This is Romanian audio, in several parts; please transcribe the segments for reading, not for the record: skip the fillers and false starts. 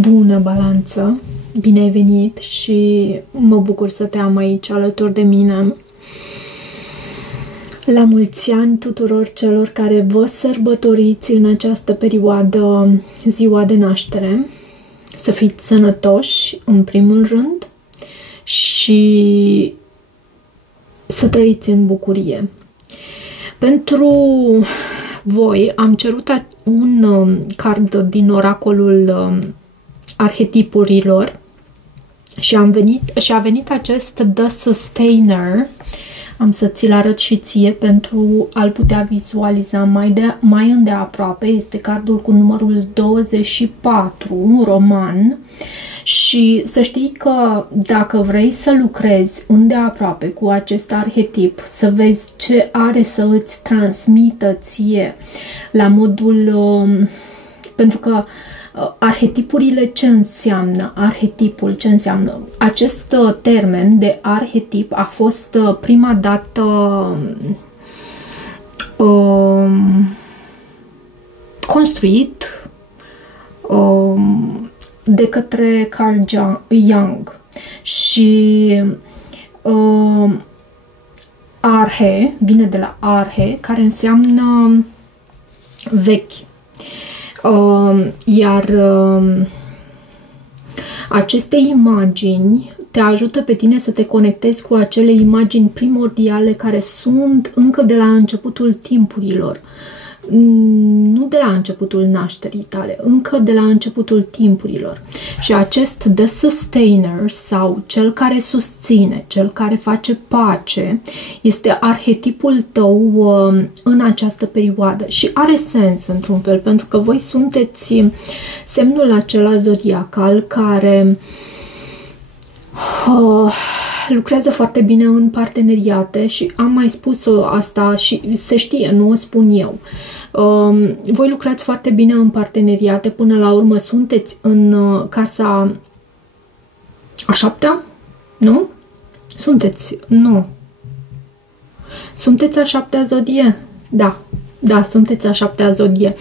Bună balanță, bine ai venit și mă bucur să te am aici alături de mine. La mulți ani tuturor celor care vă sărbătoriți în această perioadă ziua de naștere. Să fiți sănătoși în primul rând și să trăiți în bucurie. Pentru voi am cerut un card din oracolul arhetipurilor și a venit acest The Sustainer. Am să ți-l arăt și ție pentru a-l putea vizualiza mai îndeaproape. Este cardul cu numărul 24, roman. Și să știi că dacă vrei să lucrezi îndeaproape cu acest arhetip, să vezi ce are să îți transmită ție la modul... pentru că arhetipurile, ce înseamnă? Arhetipul, ce înseamnă? Acest termen de arhetip a fost prima dată construit de către Carl Jung și arhe vine de la arhe, care înseamnă vechi. Iar aceste imagini te ajută pe tine să te conectezi cu acele imagini primordiale care sunt încă de la începutul timpurilor. Nu de la începutul nașterii tale, încă de la începutul timpurilor. Și acest The Sustainer sau cel care susține, cel care face pace, este arhetipul tău în această perioadă și are sens într-un fel, pentru că voi sunteți semnul acela zodiacal care lucrează foarte bine în parteneriate și am mai spus-o asta și se știe, nu o spun eu. Voi lucrați foarte bine în parteneriate, până la urmă sunteți în casa a 7-a? Nu? Sunteți? Nu. Sunteți a 7-a zodie? Da. Da, sunteți a 7-a zodie.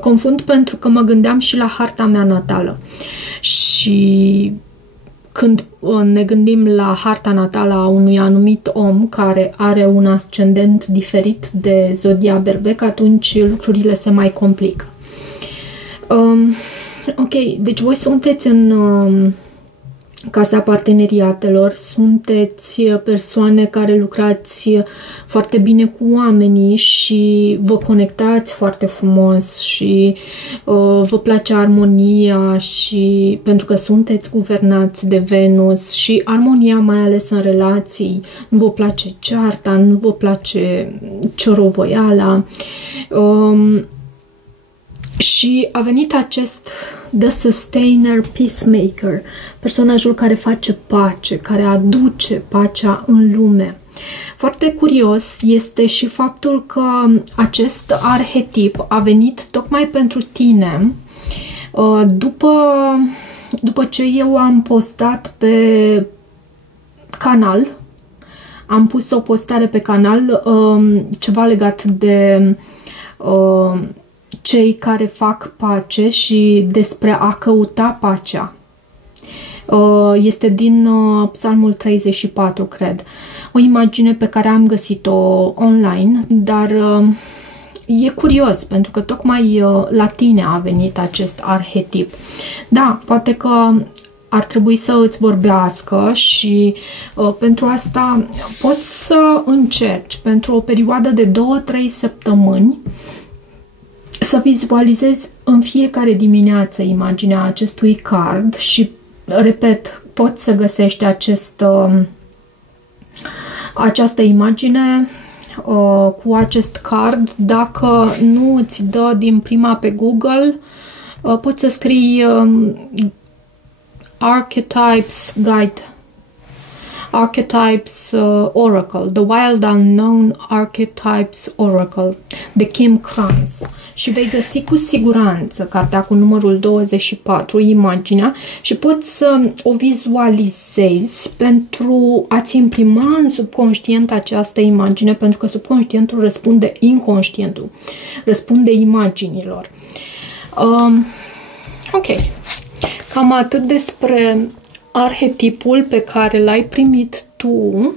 Confund pentru că mă gândeam și la harta mea natală. Și când ne gândim la harta natală a unui anumit om care are un ascendent diferit de zodia Berbec, atunci lucrurile se mai complică. Ok, deci voi sunteți în casa parteneriatelor, sunteți persoane care lucrați foarte bine cu oamenii și vă conectați foarte frumos și vă place armonia și pentru că sunteți guvernați de Venus și armonia mai ales în relații, nu vă place cearta, nu vă place ciorovoiala. Și a venit acest The Sustainer Peacemaker, personajul care face pace, care aduce pacea în lume. Foarte curios este și faptul că acest arhetip a venit tocmai pentru tine după ce eu am postat pe canal, am pus o postare pe canal, ceva legat de cei care fac pace și despre a căuta pacea. Este din Psalmul 34, cred. O imagine pe care am găsit-o online, dar e curios, pentru că tocmai la tine a venit acest arhetip. Da, poate că ar trebui să îți vorbească și pentru asta poți să încerci pentru o perioadă de 2-3 săptămâni să vizualizezi în fiecare dimineață imaginea acestui card și, repet, poți să găsești această imagine cu acest card. Dacă nu îți dă din prima pe Google, poți să scrii Archetypes Guide, Archetypes Oracle, The Wild Unknown Archetypes Oracle, de Kim Krans. Și vei găsi cu siguranță cartea cu numărul 24, imaginea, și poți să o vizualizezi pentru a-ți imprima în subconștient această imagine, pentru că subconștientul răspunde inconștientul, răspunde imaginilor. Ok. Cam atât despre arhetipul pe care l-ai primit tu.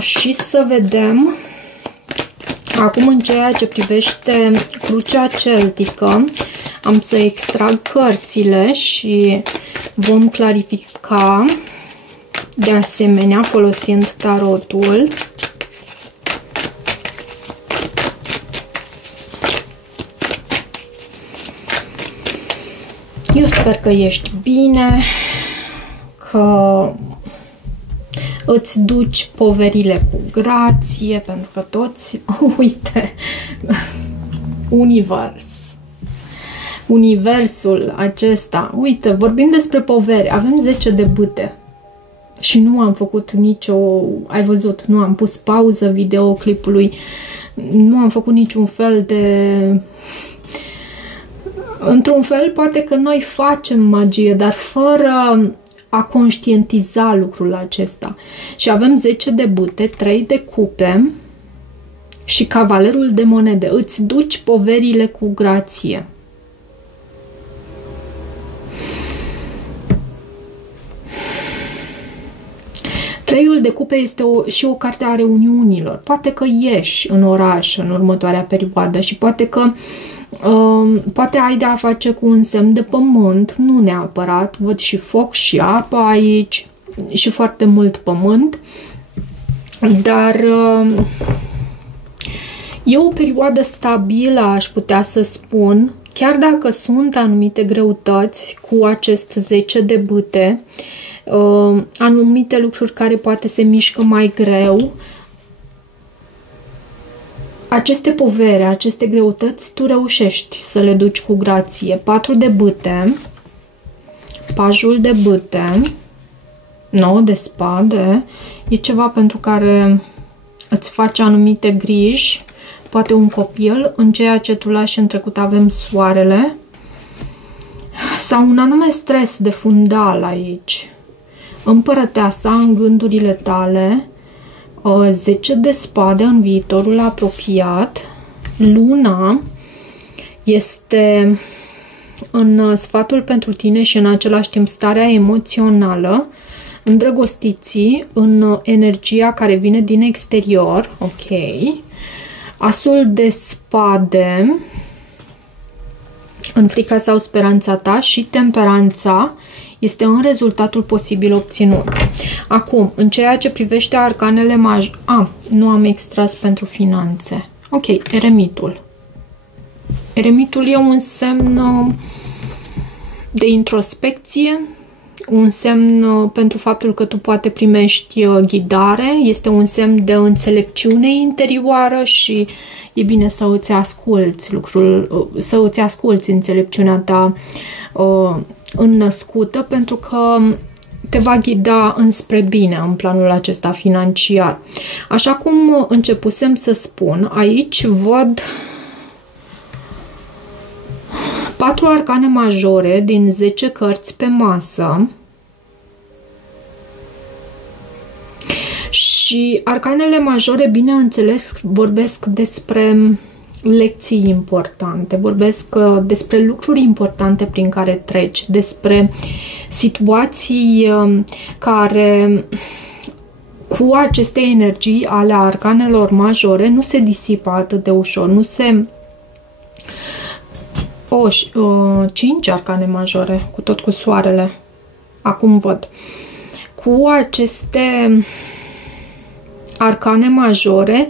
Și să vedem acum în ceea ce privește crucea celtică. Am să extrag cărțile și vom clarifica de asemenea folosind tarotul. Eu sper că ești bine, că îți duci poverile cu grație, pentru că toți, uite, universul acesta, uite, vorbim despre poveri, avem 10 de bâte și nu am făcut nicio, ai văzut, nu am pus pauză videoclipului, nu am făcut niciun fel de... Într-un fel, poate că noi facem magie, dar fără a conștientiza lucrul acesta. Și avem 10 de bâte, 3 de cupe și cavalerul de monede. Îți duci poverile cu grație. Treiul de cupe este și o carte a reuniunilor. Poate că ieși în oraș în următoarea perioadă și poate că poate ai de-a face cu un semn de pământ, nu neapărat, văd și foc și apă aici și foarte mult pământ, dar e o perioadă stabilă, aș putea să spun, chiar dacă sunt anumite greutăți cu acest 10 de bâte, anumite lucruri care poate se mișcă mai greu. Aceste povere, aceste greutăți, tu reușești să le duci cu grație. 4 de bâte, pajul de bâte, 9 de spade, e ceva pentru care îți face anumite griji, poate un copil, în ceea ce tu lași în trecut avem soarele, sau un anume stres de fundal aici. Împărăteasa în gândurile tale, 10 de spade în viitorul apropiat, luna este în sfatul pentru tine și în același timp starea emoțională, îndrăgostiții, în energia care vine din exterior, ok, asul de spade, în frica sau speranța ta și temperanța este în rezultatul posibil obținut. Acum, în ceea ce privește arcanele majore... nu am extras pentru finanțe. Ok, eremitul. Eremitul e un semn de introspecție, un semn pentru faptul că tu poate primești ghidare, este un semn de înțelepciune interioară și e bine să îți asculți lucrul, să îți asculți înțelepciunea ta înnăscută, pentru că te va ghida înspre bine în planul acesta financiar. Așa cum începusem să spun, aici văd 4 arcane majore din 10 cărți pe masă și arcanele majore, bineînțeles, vorbesc despre lecții importante, vorbesc despre lucruri importante prin care treci, despre situații care cu aceste energii ale arcanelor majore nu se disipă atât de ușor, nu se... 5 arcane majore, cu soarele, acum văd. Cu aceste arcane majore,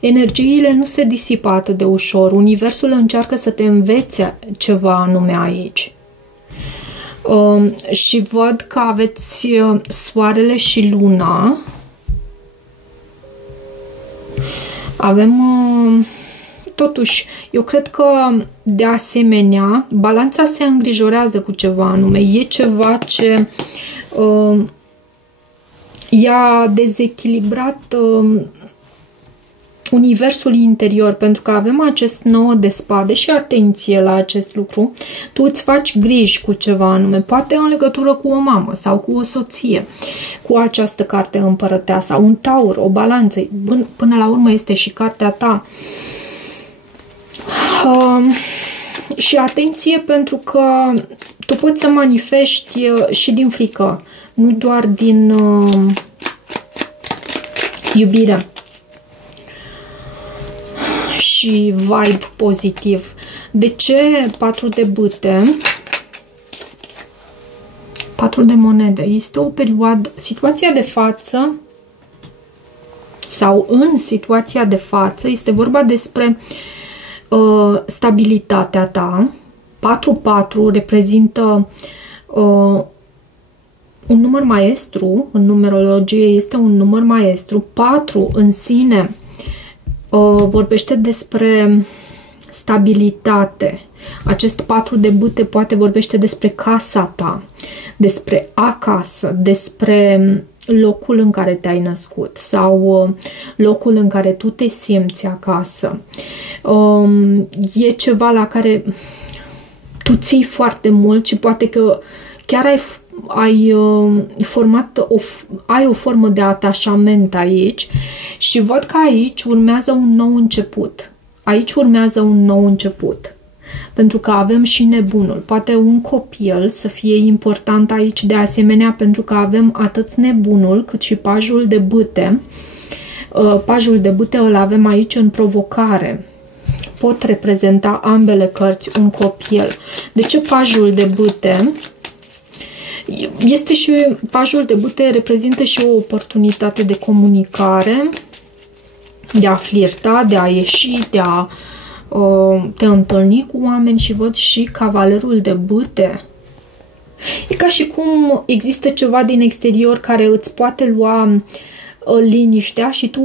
energiile nu se disipă atât de ușor. Universul încearcă să te învețe ceva anume aici. Și văd că aveți soarele și luna. Avem... Totuși, eu cred că, de asemenea, balanța se îngrijorează cu ceva anume. E ceva ce i-a dezechilibrat universul interior, pentru că avem acest 9 de spade și atenție la acest lucru. Tu îți faci griji cu ceva anume, poate în legătură cu o mamă sau cu o soție, cu această carte împărăteasa, un taur, o balanță. Până la urmă este și cartea ta. Și atenție, pentru că tu poți să manifesti și din frică, nu doar din iubire și vibe pozitiv. De ce 4 de bâte? 4 de monede. Este o perioadă, situația de față sau în situația de față este vorba despre stabilitatea ta. 4-4 reprezintă un număr maestru, în numerologie este un număr maestru. 4 în sine vorbește despre stabilitate. Acest 4 de bâte poate vorbește despre casa ta, despre acasă, despre locul în care te-ai născut sau locul în care tu te simți acasă. E ceva la care tu ții foarte mult și poate că chiar ai o formă de atașament aici și văd că aici urmează un nou început. Aici urmează un nou început. Pentru că avem și nebunul. Poate un copil să fie important aici de asemenea, pentru că avem atât nebunul cât și pajul de bâte. Pajul de bâte îl avem aici în provocare. Pot reprezenta ambele cărți un copil. De ce pajul de bâte? Este și pajul de bâte reprezintă și o oportunitate de comunicare, de a flirta, de a ieși, de a te întâlni cu oameni și văd și cavalerul de bâte. E ca și cum există ceva din exterior care îți poate lua liniștea și tu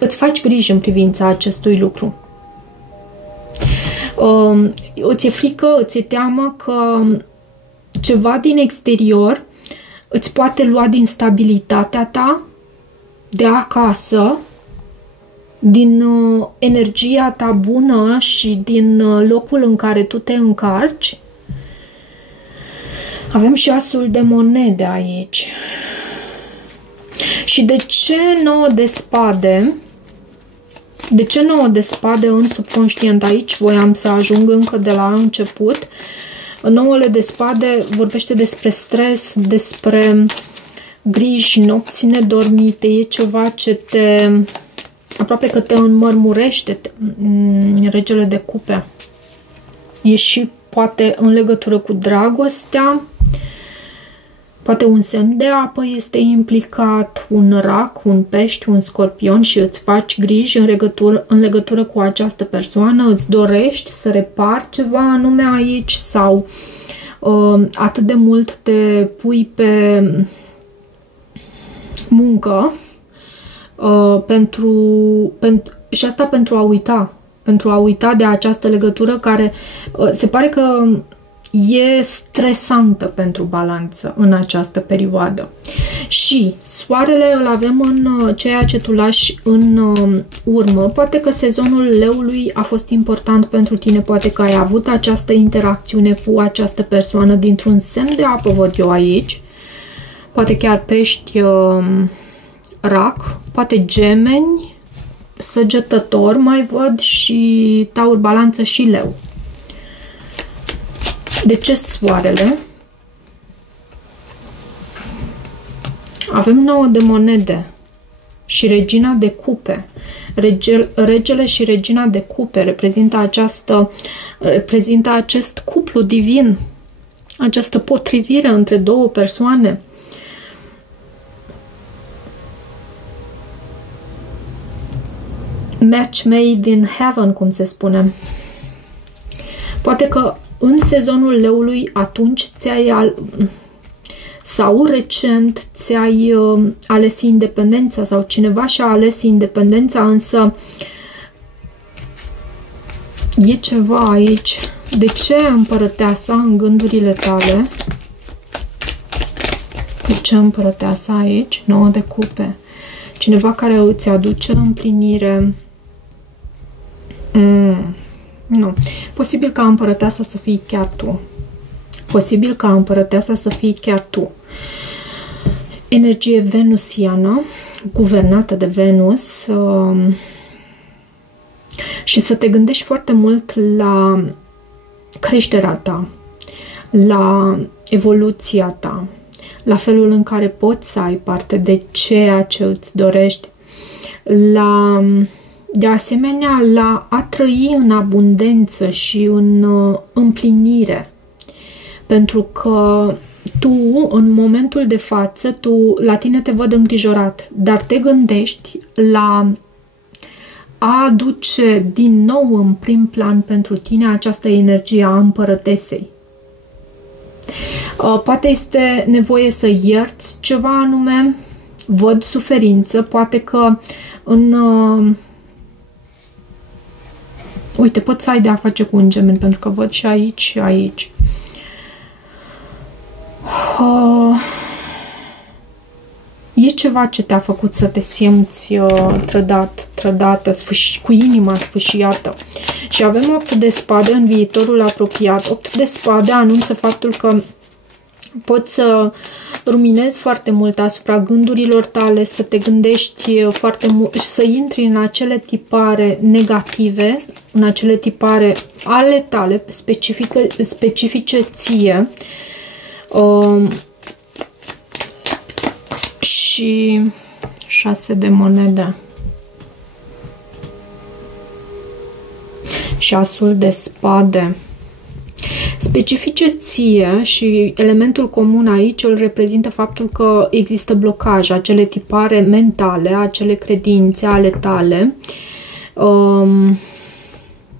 îți faci griji în privința acestui lucru. Îți e frică, îți e teamă că ceva din exterior îți poate lua din stabilitatea ta de acasă, din energia ta bună și din locul în care tu te încarci. Avem și asul de monede aici. Și de ce 9 de spade? De ce 9 de spade în subconștient? Aici voiam să ajung încă de la început. 9 de spade vorbește despre stres, despre griji, nopți nedormite. E ceva ce te... aproape că te înmărmurește, regele de cupe. E și poate în legătură cu dragostea, poate un semn de apă este implicat, un rac, un pești, un scorpion și îți faci griji în legătură cu această persoană, îți dorești să repari ceva anume aici sau atât de mult te pui pe muncă și asta pentru a uita de această legătură care se pare că e stresantă pentru balanță în această perioadă. Și soarele îl avem în ceea ce tu lași în urmă. Poate că sezonul leului a fost important pentru tine, poate că ai avut această interacțiune cu această persoană dintr-un semn de apă, văd eu aici. Poate chiar pești, rac, poate gemeni, săgetător, mai văd și taur, balanță și leu. De ce soarele? Avem 9 de monede și regina de cupe. Regele și regina de cupe reprezintă acest cuplu divin, această potrivire între două persoane. Match made in heaven, cum se spune. Poate că în sezonul leului atunci sau recent ți-ai ales independența sau cineva și-a ales independența, însă e ceva aici. De ce împărăteasa în gândurile tale? De ce împărăteasa aici? 9 de cupe. Cineva care îți aduce împlinire. Nu. Posibil ca împărăteasa să fii chiar tu. Posibil ca împărăteasa să fii chiar tu. Energie venusiană, guvernată de Venus. și să te gândești foarte mult la creșterea ta, la evoluția ta, la felul în care poți să ai parte de ceea ce îți dorești, de asemenea la a trăi în abundență și în împlinire. Pentru că tu, în momentul de față, la tine te văd îngrijorat, dar te gândești la a aduce din nou în prim plan pentru tine această energie a împărătesei. Poate este nevoie să ierți ceva anume, văd suferință, poate că uite, poți să ai de a face cu un Gemeni, pentru că văd și aici și aici. E ceva ce te-a făcut să te simți trădată, cu inima sfâșiată. Și avem 8 de spade în viitorul apropiat. 8 de spade anunță faptul că poți să ruminezi foarte mult asupra gândurilor tale, să te gândești foarte mult, să intri în acele tipare negative, în acele tipare ale tale, specifice ție. Și 6 de monede. Și asul de spade. Specifice ție și elementul comun aici îl reprezintă faptul că există blocaj, acele tipare mentale, acele credințe ale tale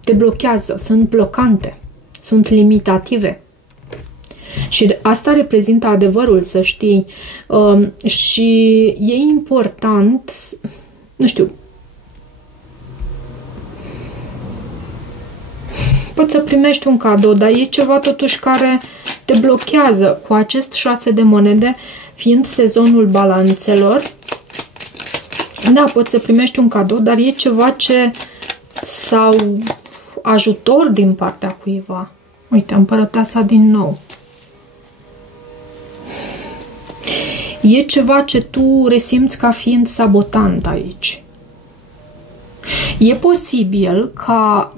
te blochează, sunt blocante, sunt limitative. Și asta reprezintă adevărul, să știi. Și e important, nu știu, poți să primești un cadou, dar e ceva totuși care te blochează cu acest 6 de monede, fiind sezonul balanțelor. Da, poți să primești un cadou, dar e ceva sau ajutor din partea cuiva. Uite, împărăteasa din nou. E ceva ce tu resimți ca fiind sabotant aici. E posibil ca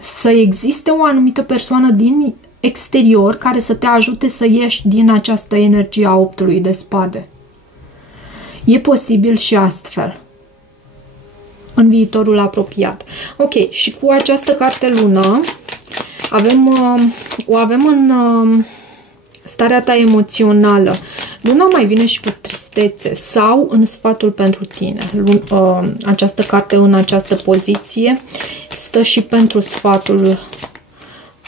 să existe o anumită persoană din exterior care să te ajute să ieși din această energie a 8-ului de spade. E posibil și astfel. În viitorul apropiat. Ok, și cu această carte lună o avem în starea ta emoțională. Luna mai vine și cu tristețe sau în sfatul pentru tine. Această carte în această poziție stă și pentru sfatul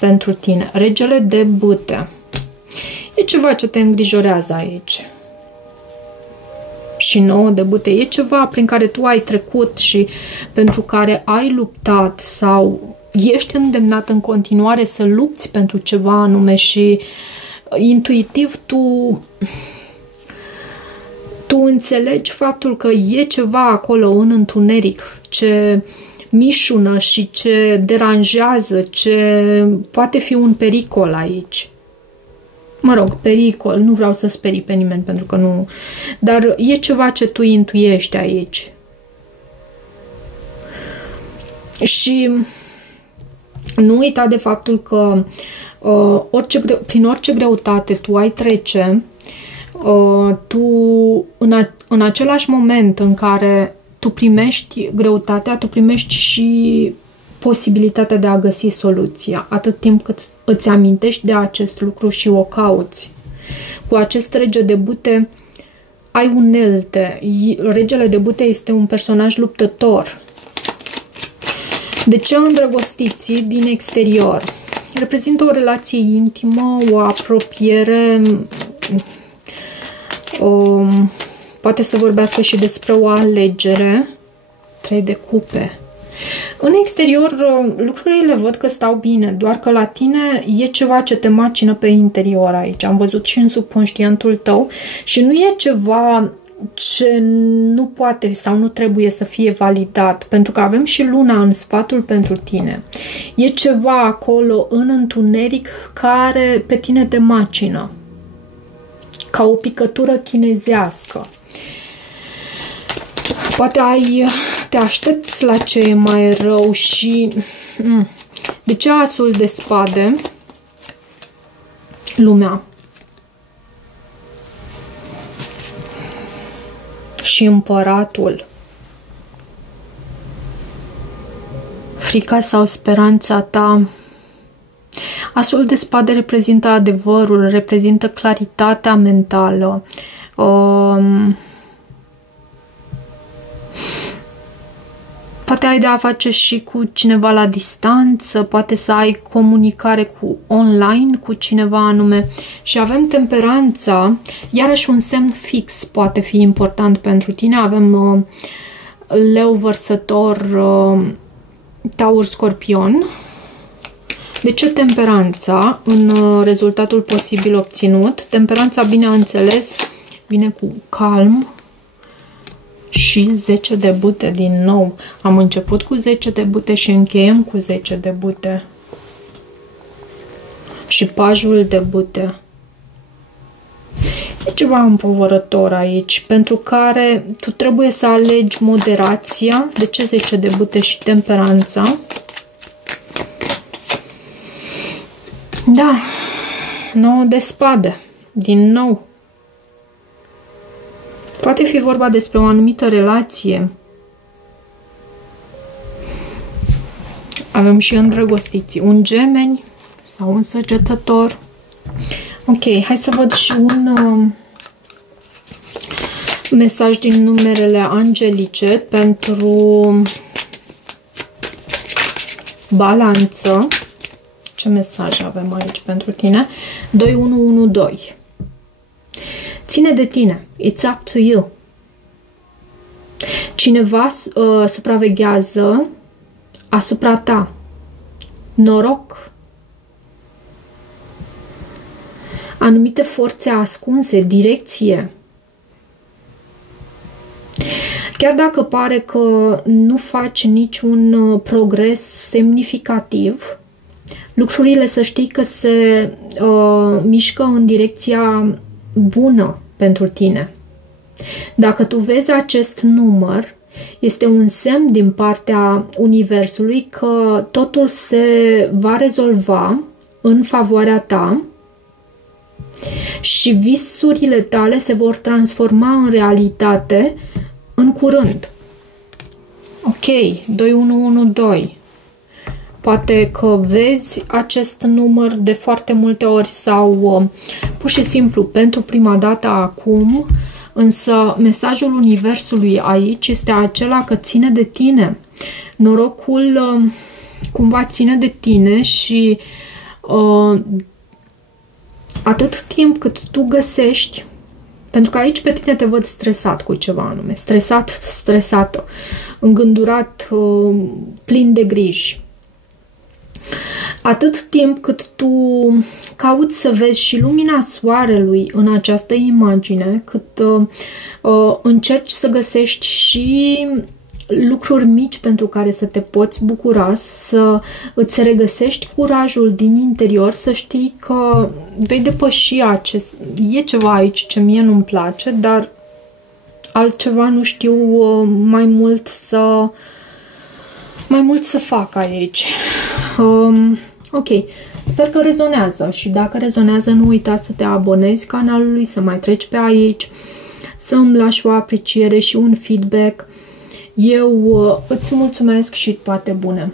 pentru tine. Regele de bâte. E ceva ce te îngrijorează aici. Și 9 de bâte. E ceva prin care tu ai trecut și pentru care ai luptat sau ești îndemnat în continuare să lupți pentru ceva anume și intuitiv tu înțelegi faptul că e ceva acolo în întuneric ce mișună și ce deranjează, ce poate fi un pericol aici. Mă rog, pericol, nu vreau să sperii pe nimeni pentru că nu... Dar e ceva ce tu intuiești aici. Și nu uita de faptul că prin orice greutate tu ai trece, tu în același moment în care tu primești greutatea, tu primești și posibilitatea de a găsi soluția, atât timp cât îți amintești de acest lucru și o cauți. Cu acest rege de bâte ai unelte. Regele de bâte este un personaj luptător. De ce îndrăgostiții din exterior? Reprezintă o relație intimă, o apropiere, poate să vorbească și despre o alegere. 3 de cupe. În exterior lucrurile văd că stau bine, doar că la tine e ceva ce te macină pe interior aici. Am văzut și în subconștientul tău și nu e ceva ce nu poate sau nu trebuie să fie validat, pentru că avem și luna în sfatul pentru tine. E ceva acolo în întuneric care pe tine te macină, ca o picătură chinezească. Poate te aștepți la ce e mai rău și... De ce asul de spade? Lumea. Și împăratul. Frica sau speranța ta. Asul de spade reprezintă adevărul, reprezintă claritatea mentală. Poate ai de a face și cu cineva la distanță, poate să ai comunicare online cu cineva anume. Și avem temperanța, iarăși un semn fix poate fi important pentru tine. Avem leu, vărsător, taur, scorpion. De ce temperanța în rezultatul posibil obținut? Temperanța, bineînțeles, vine cu calm și 10 de bute din nou. Am început cu 10 de bute și încheiem cu 10 de bute. Și pajul de bute. E ceva împovărător aici, pentru care tu trebuie să alegi moderația. De ce 10 de bute și temperanța? Da, 9 de spade, din nou. Poate fi vorba despre o anumită relație. Avem și îndrăgostiții, un gemeni sau un săgetător. Ok, hai să văd și un mesaj din numerele angelice pentru balanță. Ce mesaj avem aici pentru tine? 2112. Ține de tine. It's up to you. Cineva supraveghează asupra ta. Noroc. Anumite forțe ascunse, direcție. Chiar dacă pare că nu faci niciun progres semnificativ, lucrurile să știi că se mișcă în direcția bună pentru tine. Dacă tu vezi acest număr, este un semn din partea Universului că totul se va rezolva în favoarea ta și visurile tale se vor transforma în realitate în curând. Ok, 2112. Poate că vezi acest număr de foarte multe ori sau pur și simplu pentru prima dată acum, însă mesajul Universului aici este acela că ține de tine. Norocul cumva ține de tine și atât timp cât tu găsești, pentru că aici pe tine te văd stresat cu ceva anume, stresată, îngândurat, plin de griji. Atât timp cât tu cauți să vezi și lumina soarelui în această imagine, cât încerci să găsești și lucruri mici pentru care să te poți bucura, să îți regăsești curajul din interior, să știi că vei depăși e ceva aici ce mie nu-mi place, dar altceva nu știu mai mult să fac aici. Ok, sper că rezonează și dacă rezonează nu uita să te abonezi canalului, să mai treci pe aici, să îmi lași o apreciere și un feedback. Eu îți mulțumesc și toate bune!